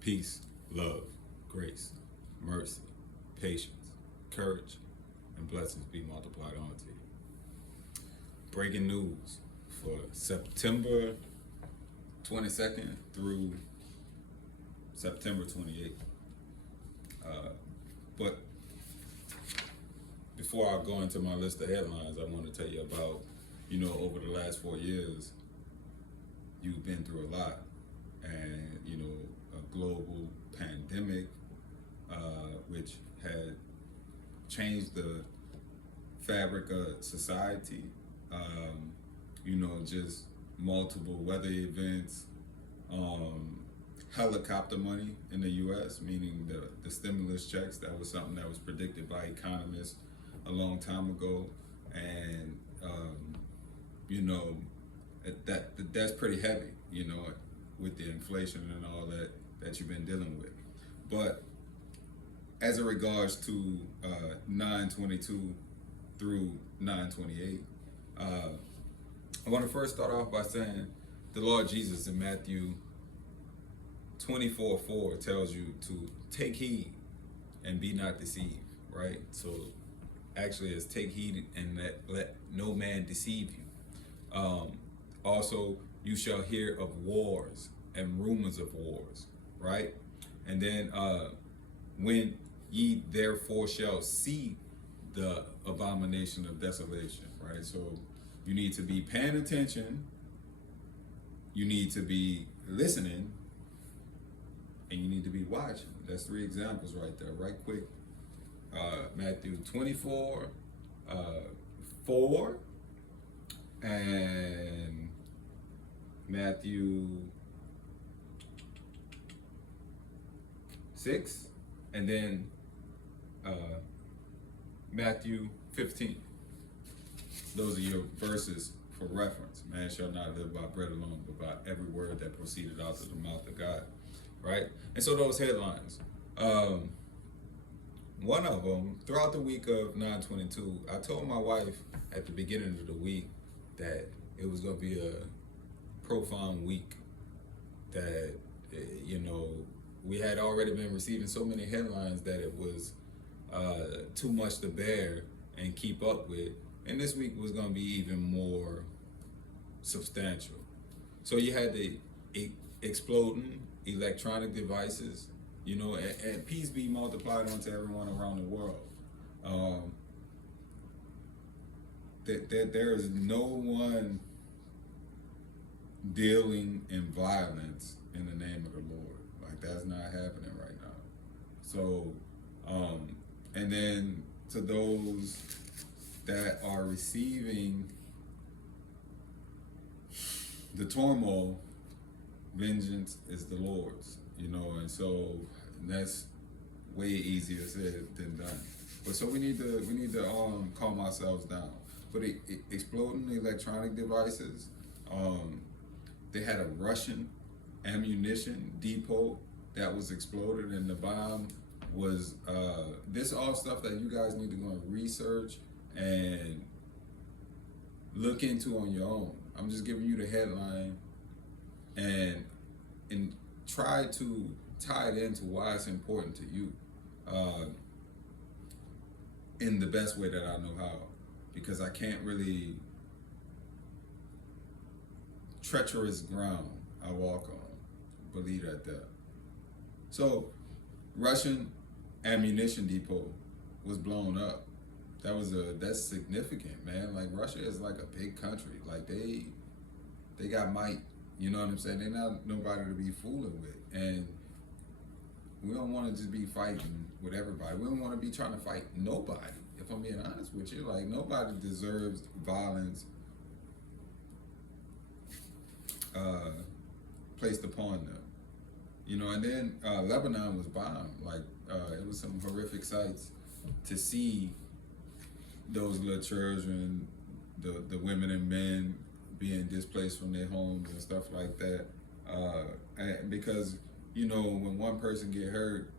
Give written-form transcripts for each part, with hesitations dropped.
Peace, love, grace, mercy, patience, courage, and blessings be multiplied unto you. Breaking news for September 22nd through September 28th. But before I go into my list of headlines, I want to tell you about, over the last 4 years, you've been through a lot. And, a global pandemic, which had changed the fabric of society, just multiple weather events, helicopter money in the U.S., meaning the stimulus checks. That was something that was predicted by economists a long time ago, and that's pretty heavy, with the inflation and all that you've been dealing with. But as it regards to 9/22 through 9/28, I want to first start off by saying the Lord Jesus in Matthew 24:4 tells you to take heed and be not deceived, right? So actually it's take heed and let no man deceive you. Also, you shall hear of wars and rumors of wars, right? And then when ye therefore shall see the abomination of desolation, right? So you need to be paying attention, you need to be listening, and you need to be watching. That's 3 examples right there, right quick. Matthew 24, 4, and Matthew 6, and then Matthew 15. Those are your verses for reference. Man shall not live by bread alone, but by every word that proceeded out of the mouth of God, right? And so those headlines. One of them, throughout the week of 9/22, I told my wife at the beginning of the week that it was going to be a profound week, that, we had already been receiving so many headlines that it was too much to bear and keep up with. And this week was going to be even more substantial. So you had the exploding electronic devices, and peace be multiplied onto everyone around the world. There is no one dealing in violence in the name of the Lord. Like, that's not happening right now. So, and then to those that are receiving the turmoil, vengeance is the Lord's, and so that's way easier said than done. But so we need to calm ourselves down. But exploding electronic devices, they had a Russian ammunition depot that was exploded, and the bomb was this all stuff that you guys need to go and research and look into on your own. I'm just giving you the headline and try to tie it into why it's important to you in the best way that I know how, because I can't really treacherous ground I walk on. Believe that. So, Russian ammunition depot was blown up. That's significant, man. Like, Russia is like a big country. Like, they got might. You know what I'm saying? They're not nobody to be fooling with. And we don't want to just be fighting with everybody. We don't want to be trying to fight nobody. If I'm being honest with you, like, nobody deserves violence placed upon them. And then Lebanon was bombed. Like, it was some horrific sights to see those little children, the women and men being displaced from their homes and stuff like that. And because, when one person get hurt,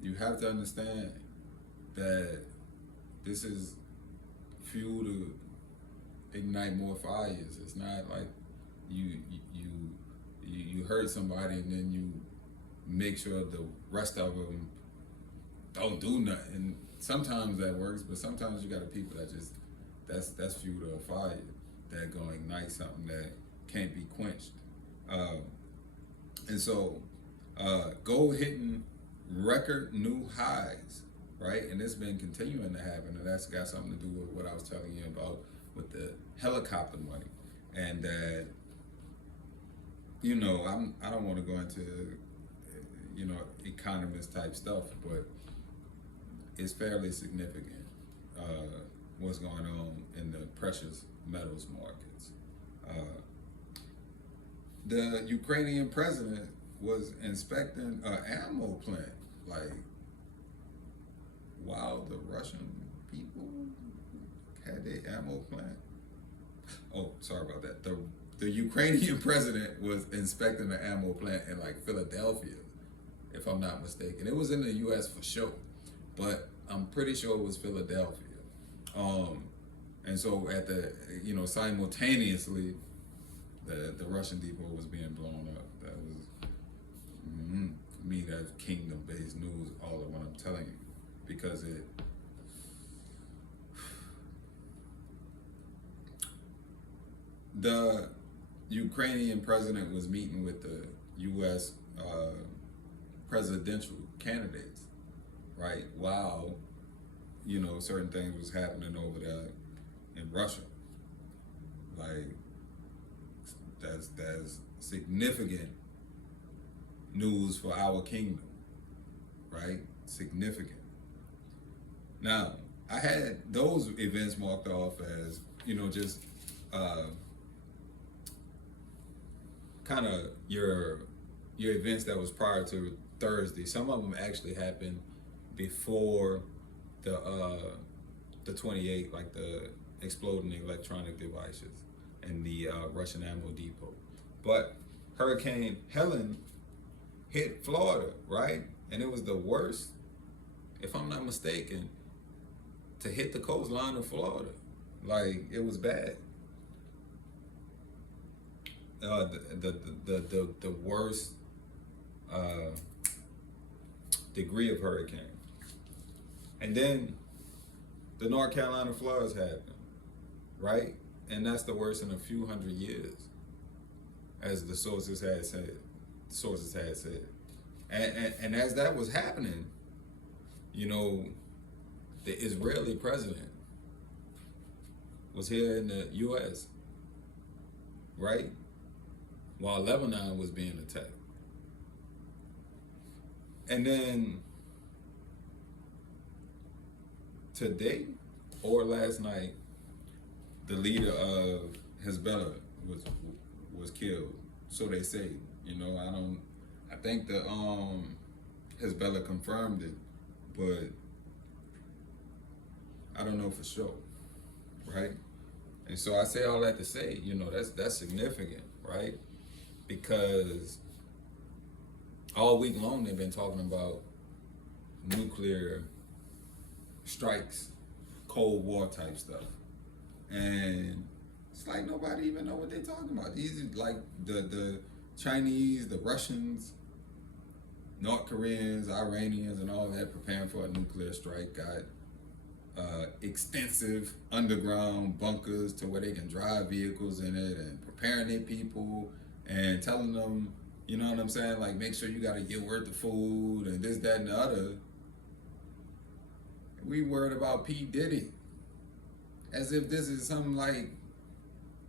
you have to understand that this is fuel to ignite more fires. It's not like you hurt somebody and then you make sure the rest of them don't do nothing. Sometimes that works, but sometimes you got a people that just that's fuel to a fire that gonna ignite something that can't be quenched. And so gold hitting record new highs, right? And it's been continuing to happen, and that's got something to do with what I was telling you about with the helicopter money, and that I don't want to go into economist type stuff, but it's fairly significant what's going on in the precious metals markets. The Ukrainian president was inspecting an ammo plant, like, while the Russian people had their ammo plant. Oh, sorry about that. The Ukrainian president was inspecting the ammo plant in like Philadelphia, if I'm not mistaken. It was in the U.S. for sure, but I'm pretty sure it was Philadelphia. And so at the simultaneously, the Russian depot was being blown up. That was for me. That's kingdom-based news. All of what I'm telling you, because the Ukrainian president was meeting with the U.S. Presidential candidates, right? While certain things was happening over there in Russia. Like, that's significant news for our kingdom, right? Significant. Now, I had those events marked off as just kind of your events that was prior to Thursday. Some of them actually happened before the 28th, like the exploding electronic devices and the Russian ammo depot. But Hurricane Helen hit Florida, right? And it was the worst, if I'm not mistaken, to hit the coastline of Florida. Like, it was bad. The worst degree of hurricane. And then the North Carolina floods happened, right? And that's the worst in a few hundred years, as the sources had said. And as that was happening, the Israeli president was here in the U.S., right? While Lebanon was being attacked. And then today or last night, the leader of Hezbollah was killed. So they say. I think the Hezbollah confirmed it, but I don't know for sure, right? And so I say all that to say, that's significant, right? Because all week long they've been talking about nuclear strikes, Cold War type stuff. And it's like nobody even know what they're talking about. These are like the Chinese, the Russians, North Koreans, Iranians, and all that preparing for a nuclear strike. Got extensive underground bunkers to where they can drive vehicles in it, and preparing their people and telling them, you know what I'm saying, like, make sure you got a year worth of food and this, that, and the other. We worried about P. Diddy as if this is some like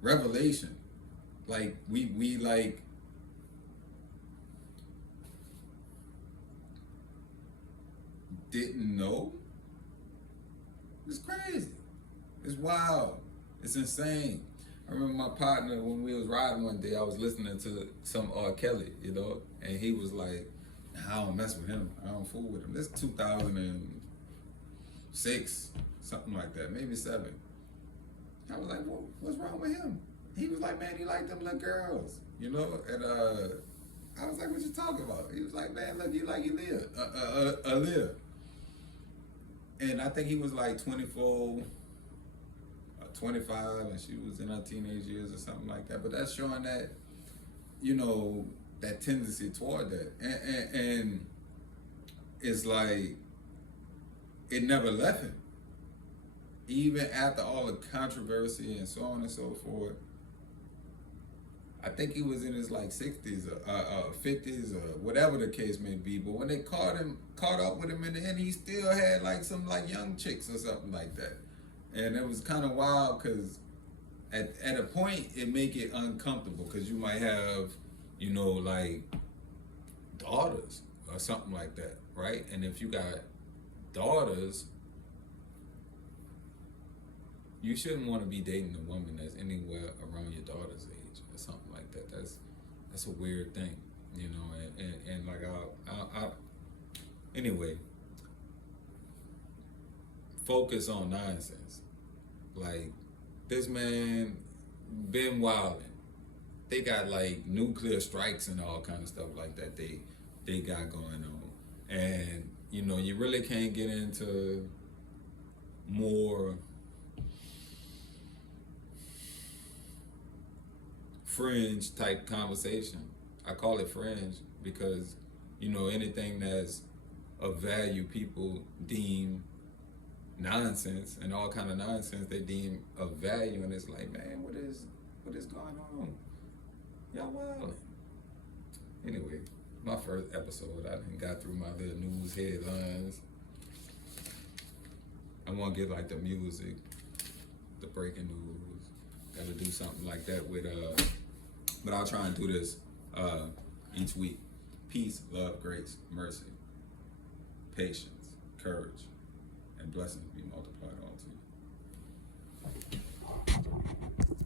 revelation. Like we like didn't know. It's crazy. It's wild. It's insane. I remember my partner, when we was riding one day, I was listening to some R. Kelly, and he was like, I don't mess with him. I don't fool with him. This is 2006, something like that, maybe 7. I was like, well, what's wrong with him? He was like, man, he liked them little girls, and I was like, what you talking about? He was like, man, look, you like Aaliyah. And I think he was like 24, 25, and she was in her teenage years or something like that. But that's showing that, that tendency toward that, and it's like it never left him, even after all the controversy and so on and so forth. I think he was in his like 60s or 50s or whatever the case may be. But when they caught up with him in the end, he still had like some like young chicks or something like that. And it was kind of wild because at a point it make it uncomfortable because you might have, you know, like daughters or something like that, right? And if you got daughters, you shouldn't want to be dating a woman that's anywhere around your daughter's age or something like that. That's a weird thing, you know. And like I anyway, focus on nonsense. Like this man been wilding. They got like nuclear strikes and all kind of stuff like that. They got going on, and you know you really can't get into more fringe type conversation. I call it fringe because, you know, anything that's of value people deem nonsense, and all kind of nonsense they deem of value, and it's like, man, what is going on? Y'all wildin'. Anyway, my first episode, I done got through my little news headlines. I want to get like the music, the breaking news. Got to do something like that with but I'll try and do this each week. Peace, love, grace, mercy, patience, courage, and blessings be multiplied unto you.